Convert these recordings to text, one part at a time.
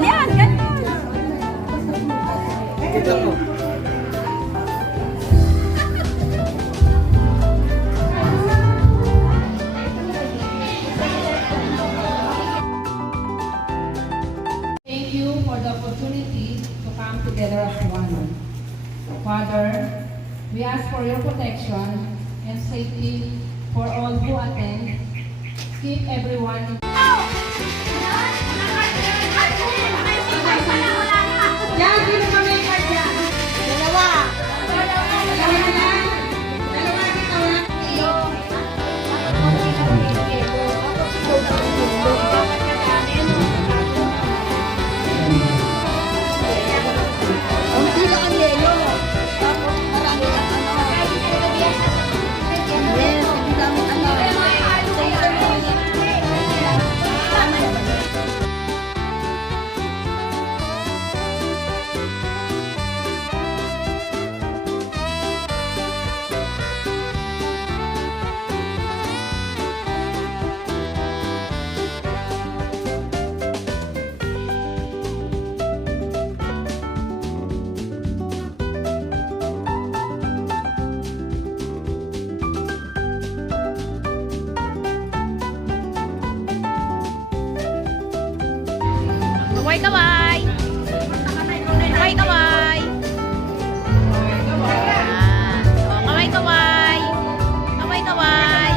Yan, ganun. Thank you for the opportunity to come together as one. Father, we ask for your protection and safety for all who attend. Keep everyone in yan, sino ba may card yan? Dalawa na lang? Dalawa kita wala? Hindi lang ang yelo. Tapos marami ang ano. Yes, hindi dami ano. Kaway-kaway! Kaway-kaway! Yan. O, kaway-kaway! Kaway-kaway!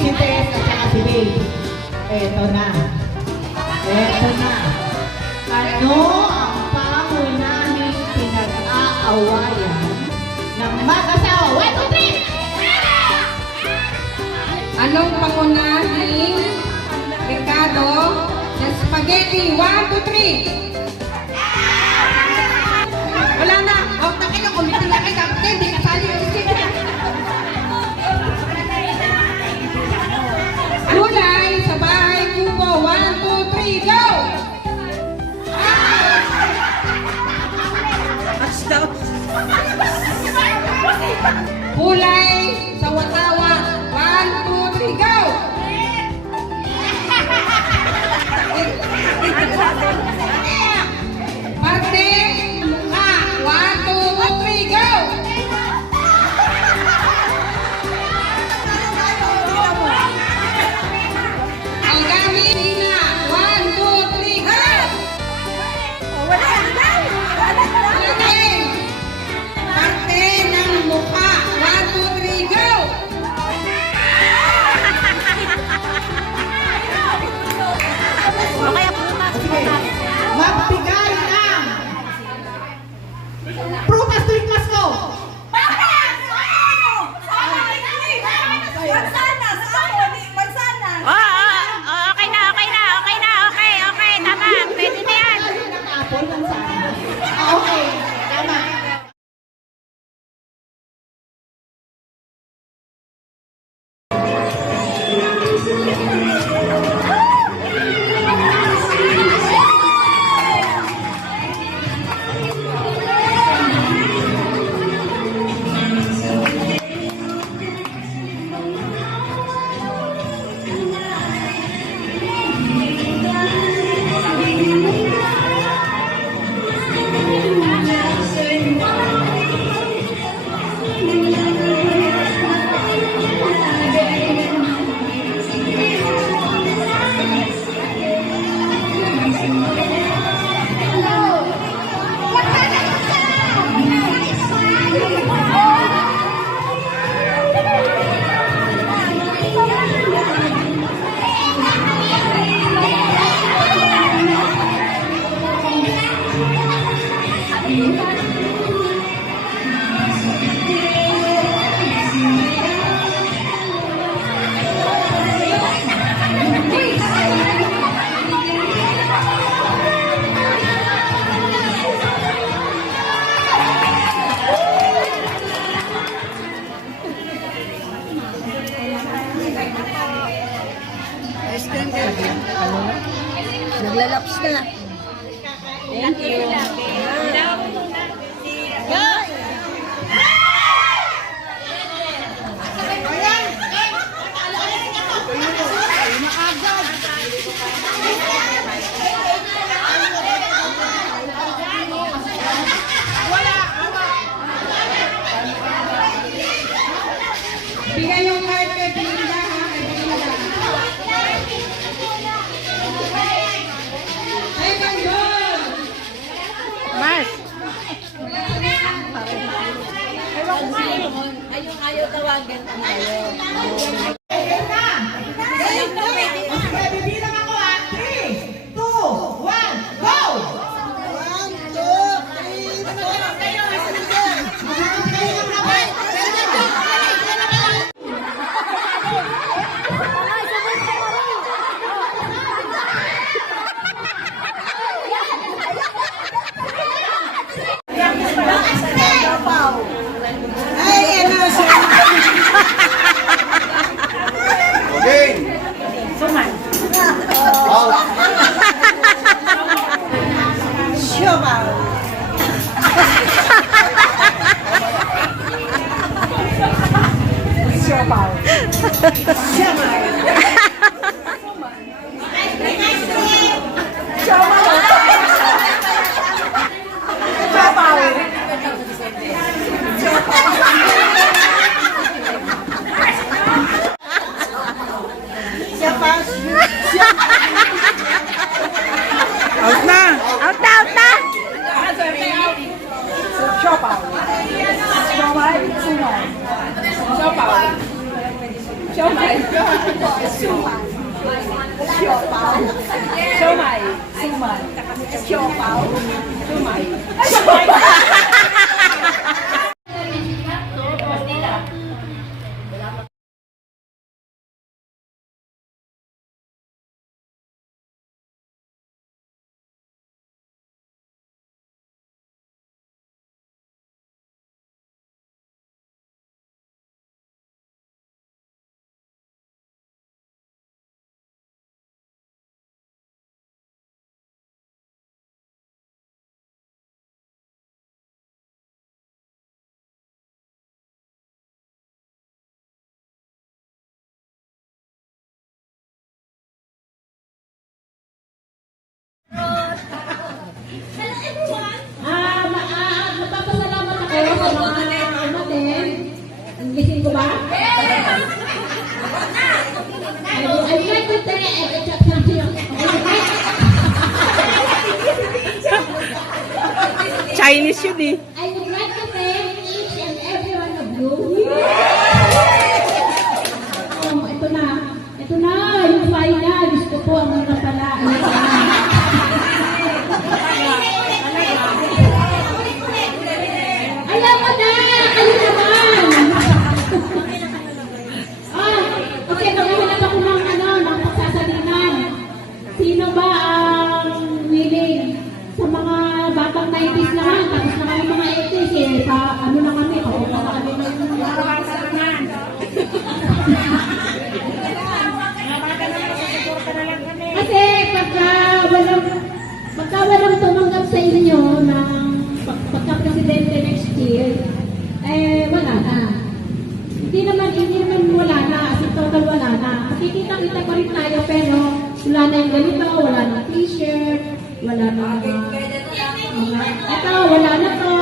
Si Tess at saka si Babe. Eto na. Eto na. Ano ang pangunahing pinag-aawayan ng mag-asawa? 1, 2, 3! Anong pangunahing rekado ng spaghetti? 1, 2, 3! Wala na! Huwag na kayo! Kumitin na kayo! Hindi kasali yung stick! Gulay sa bahay kubo. 1, 2, 3, go! Gulay sa watawa. 1, 2, 3, go! Parte mukha. 1, 2, 3, go! Ang gamit na 1, 2, 3, go! Okay. Parte ng mukha 1, 2, 3, go! Okay, prutas, prutas. Magbigay ng prutas tuwing Pasko! Okay na, okay na, okay na, okay, okay, tama, pwede na yan. Apple lang sa akin. Okay, tama. Ice cream ka. Naglalaps na. Thank you. Bigay yung card kay Belinda, ha? Kay Belinda. Ay, ganun! Mas. Ayaw tawagan ang ayaw. Bibilang ako ah. 3, 2, 1, go! 1, 2, 3, 4. Ay, ano siya? Okay. Out. Siopaw. Siopaw. Out na. Out na, out na. Siopaw. Siomay, sumay. Siopaw. Siomay. Sumay. Siopaw. Siomay, sumay. Siopaw. Sumay. Magpapasalamat ako sa mga umaten. Ang gising ko ba? I'd like to thank Chinese yun eh. I would like to thank each and every one of you. Ito na. Ito na, yung final. Gusto ko ang mga pala. Alam mo na! Kayo naman! Okay, naghahanap ako ng pagsasalingan. Sino ba ang willing sa mga batang 90s naman, tapos na kami mga 80s eh, sa ano na kami, papunta na kami ng pagsasalingan. Kasi pagka walang tumanggap sa inyo ng pagka-presidente next year, eh wala na. Hindi naman wala na, kasi total wala na. Makikita-kita pa rin tayo, pero wala na yung ganito, wala na t-shirt, wala na ito, wala na to.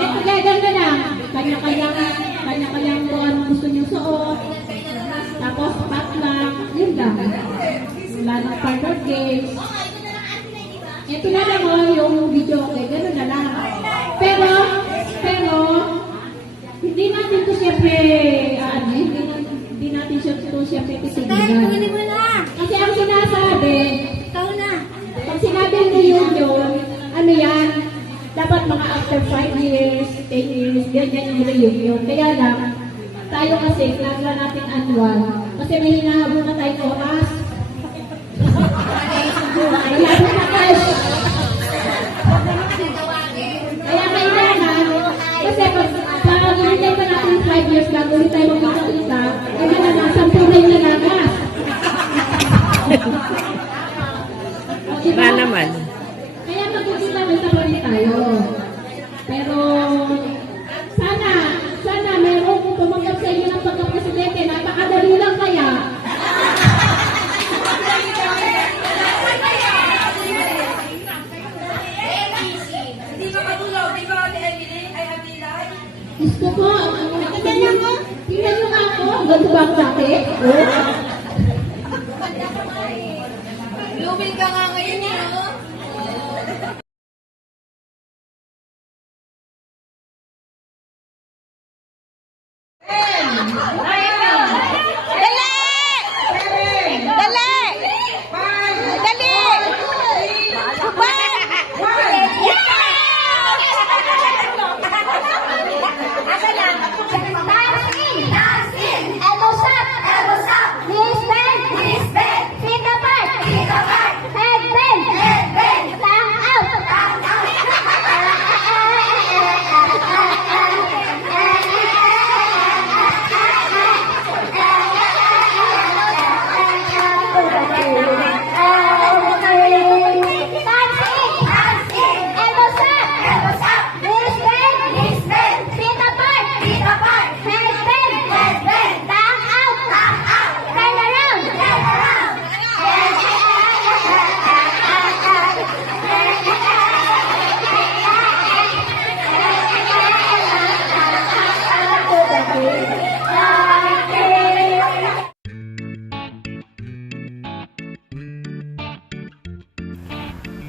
Ito, ganda na. Kanya-kanyang kung anong gusto nyo suot. Tapos, pat lang, yun lang. Wala na partner games. Ito na lang yung video, okay, gano'n na lang. Pero, hindi natin to siyempre, hindi natin to siyempre pisignan. Kasi ang sinasabi, pag sinabi mo yun, ano yan, dapat mga after 5 years, 10 years, ganyan yung reunion. Kaya lang, tayo kasi, nagla natin annual, kasi may hinahabol na tayong oras. Malapit na cash. Kaya kailangan, kasi pag hinintay pa natin 5 years bago ulit tayo magkakita, kaya na 10 na yung nagagas. Ba naman? Kaya magkikita may sabay tayo. Pero sana merong tumanggap sa inyo ng pagka-presidente. Napakadali lang kaya. Hindi ba matulog? Di ba ni Emily ay Amilay? Gusto ko, tingnan nyo nga ako. Ganito ba ako dati? Blooming ka nga ngayon eh, no? Dali! Dali! Dali!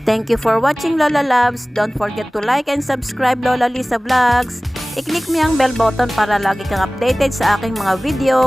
Thank you for watching Lola Loves. Don't forget to like and subscribe Lola Lisa Vlogs. I-click mo yung bell button para lagi kang updated sa aking mga video.